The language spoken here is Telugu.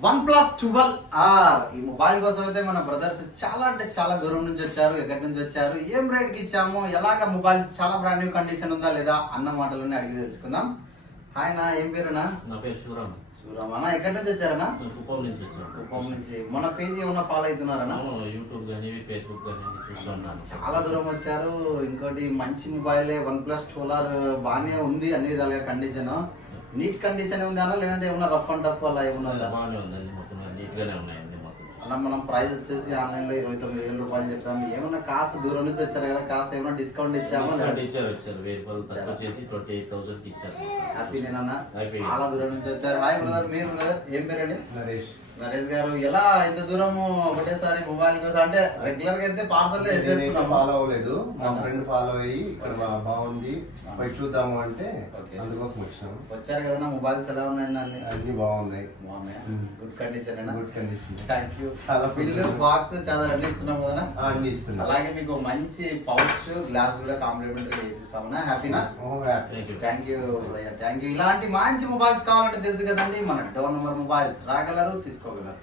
OnePlus 12R ఈ మొబైల్ కోసం అయితే మన బ్రదర్స్ చాలా అంటే చాలా దూరం నుంచి వచ్చారు. ఎక్కడి నుంచి వచ్చారు, ఏం రేట్కి ఇచ్చాము, ఎలాగ మొబైల్ చాలా బ్రాండ్ న్యూ కండిషన్ ఉందా లేదా అన్న మాటలోనే అడిగి తెలుసుకుందాం. హాయ్ నా, ఏం పేరునా? నా పేరు శివరామ్. శివరామ్ అన్న, ఎక్కడి నుంచి వచ్చారనా? కుప్పం నుంచి వచ్చాను. కుప్పం నుంచి. మన పేజీ ఏమన్నా ఫాలో అవుతున్నారనా? యూట్యూబ్ కానీ ఫేస్బుక్ కానీ చూస్తున్నాను. చాలా దూరం వచ్చారు. ఇంకోటి మంచి మొబైలే OnePlus 12R బాగానే ఉంది అన్ని విధాలుగా కండిషన్. నీట్ కండిషన్ ఉంది అన్న, లేదంటే ఏమన్నా రఫ్ అండ్ టఫ్ అలా ఏమన్నా? బాగానే ఉందండి, మొత్తం నీట్ గానే ఉన్నాయండి మొత్తం. అన్న మనం ప్రైస్ వచ్చేసి ఆన్లైన్ లో 29,000 రూపాయలు చెప్పాము. ఏమన్నా కాస్త దూరం నుంచి వచ్చారు కదా, కాస్త ఏమన్నా డిస్కౌంట్ ఇచ్చామా? వచ్చారు 1000 రూపాయలు తక్కువ చేసి 28,000 ఇచ్చారు. హ్యాపీ నేనన్నా, Happy. చాలా దూరం నుంచి వచ్చారు. హాయ్ బ్రదర్, మీరు బ్రదర్ ఏం పేరండి? నరేష్. నరేష్ గారు, ఎలా ఇంత దూరము ఒకటేసారి మొబైల్ కోసం? అంటే రెగ్యులర్ గా అయితే పార్సల్ నేనైతే ఫాలో అవ్వలేదు, మా ఫ్రెండ్ ఫాలో అయ్యి ఇక్కడ బాగుంది పోయి చూద్దాము అంటే Okay. అందుకోసం వచ్చినాము. వచ్చారు కదా, మొబైల్స్ ఎలా ఉన్నాయండి? అన్ని అన్ని బాగున్నాయి, బాగున్నాయా? Mm. Good condition. Good condition. Thank you. చాలా బిల్లు, బాక్స్ చాలా అన్ని ఇస్తున్నాం కదా. అన్ని ఇస్తున్నా. అలాగే మీకు మంచి పౌచ్ గ్లాస్ కూడా కాంప్లిమెంటరీ వేసిస్తామన్నా. హ్యాపీనా? Thank you thank you. ఇలాంటి మంచి మొబైల్స్ కావాలంటే తెలుసు కదండి, మన డోర్ నెంబర్ మొబైల్స్ రాగలరు, తీసుకోగలరు.